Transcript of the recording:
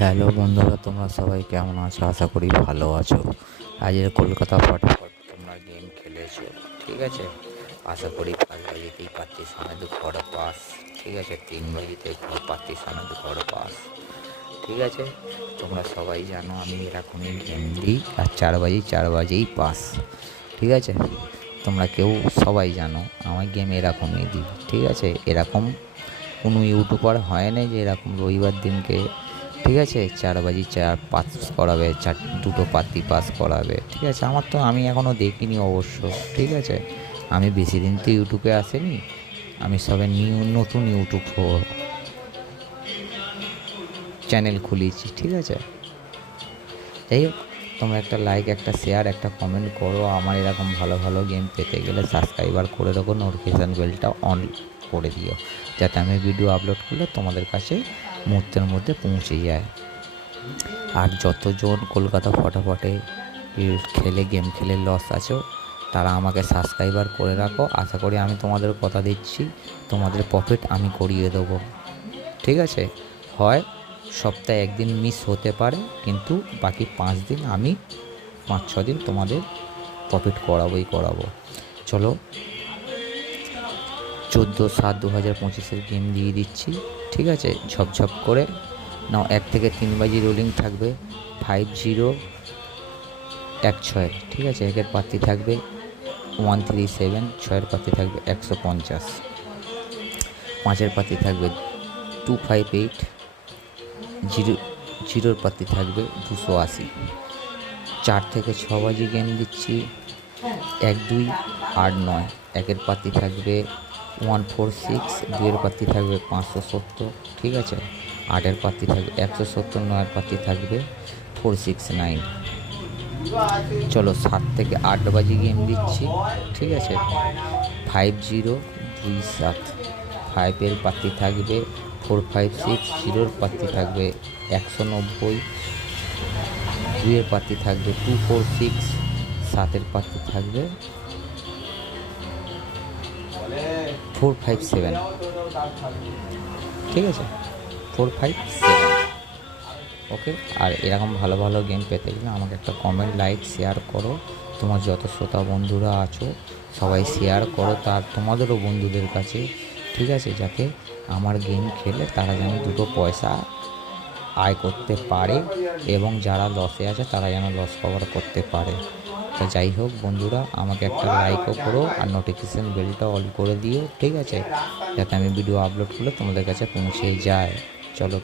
Hello বন্ধুরা, তোমরা সবাই কেমন আছো? আশা করি ভালো আছো। আজের কলকাতা ফটাফট তোমরা গেম খেলেছো, ঠিক আছে? আশা করি 5 বাজিতেই পাচ্ছিস আমাদের ঘর পাস, ঠিক আছে? 3 বাজিতে ঘর পাচ্ছিস আমাদের ঘর পাস, ঠিক আছে? তোমরা সবাই জানো আমি এরকমই গেম দিই, আর 4 বাজেই পাস, ঠিক আছে? তোমরা কেউ সবাই জানো আমার গেম এরকমই দিই, ঠিক আছে? এরকম কোনো ইউটিউবার হয় না যে এরকম রবিবার দিনকে, ঠিক আছে, 4 বাজি পাস করাবে, দুটো পাতি পাস করাবে, ঠিক আছে? আমি এখনও দেখিনি অবশ্য, ঠিক আছে? আমি বেশি দিন তো ইউটিউবে আসেনি, আমি সবে নতুন ইউটিউব চ্যানেল খুলেছি, ঠিক আছে? যাই হোক, তোমরা একটা লাইক, একটা শেয়ার, একটা কমেন্ট করো। আমার এরকম ভালো ভালো গেম পেতে গেলে সাবস্ক্রাইবার করে রাখো, নোটিফিকেশান বেলটা অন করে দিও, যাতে আমি ভিডিও আপলোড করলে তোমাদের কাছে মুহূর্তের মধ্যে পৌঁছে যায়। আর যতজন কলকাতা ফটাফটে গেম খেলে লস আছো, তারা আমাকে সাবস্ক্রাইবার করে রাখো। আশা করি আমি তোমাদের কথা দিচ্ছি, তোমাদের প্রফিট আমি করিয়ে দেবো, ঠিক আছে? হয় সপ্তাহে একদিন মিস হতে পারে, কিন্তু বাকি 5 দিন আমি 5-6 দিন তোমাদের প্রফিট করাবো। চলো, 14/7/2025 গেম দিয়ে দিচ্ছি, ঠিক আছে? ঝপঝপ করে নাও। 1 থেকে 3 বাজি রোলিং থাকবে, 5016, ঠিক আছে? একের পাত্তি থাকবে 137, 6-এর পাত্তি থাকবে 150, 5-এর পাত্তি থাকবে 258, 0-0-এর পাত্তি থাকবে 280। 4 থেকে 6 বাজি গেম দিচ্ছি, 1, 2, 8, 9, একের পাত্তি থাকবে 146, 2-এর পাত্তি থাকবে 570, ঠিক আছে? 8-এর পাত্তি থাকবে 170, 9-এর পাত্তি থাকবে 469। চলো, 7 থেকে 8 বাজি গেম দিচ্ছি, ঠিক আছে? 5027, 5-এর পাত্তি থাকবে 456, 0-এর পাত্তি থাকবে 190, 2-এর পাত্তি থাকবে 246, 7-এর পাত্তি থাকবে 457, ঠিক আছে? 457, ওকে? আর এরকম ভালো ভালো গেম পেতে গেলে আমাকে একটা কমেন্ট, লাইক, শেয়ার করো। তোমার যত শ্রোতা বন্ধুরা আছো সবাই শেয়ার করো তার তোমাদেরও বন্ধুদের কাছে, ঠিক আছে? যাতে আমার গেম খেলে তারা যেন দুটো পয়সা আয় করতে পারে, এবং যারা লসে আছে তারা যেন লস কভার করতে পারে। তো যাই হোক বন্ধুরা, আমাকে একটা লাইকও করো আর নোটিফিকেশান বেলটা অল করে দিও, ঠিক আছে? যাতে আমি ভিডিও আপলোড করলে তোমাদের কাছে পৌঁছে যায়। চলো।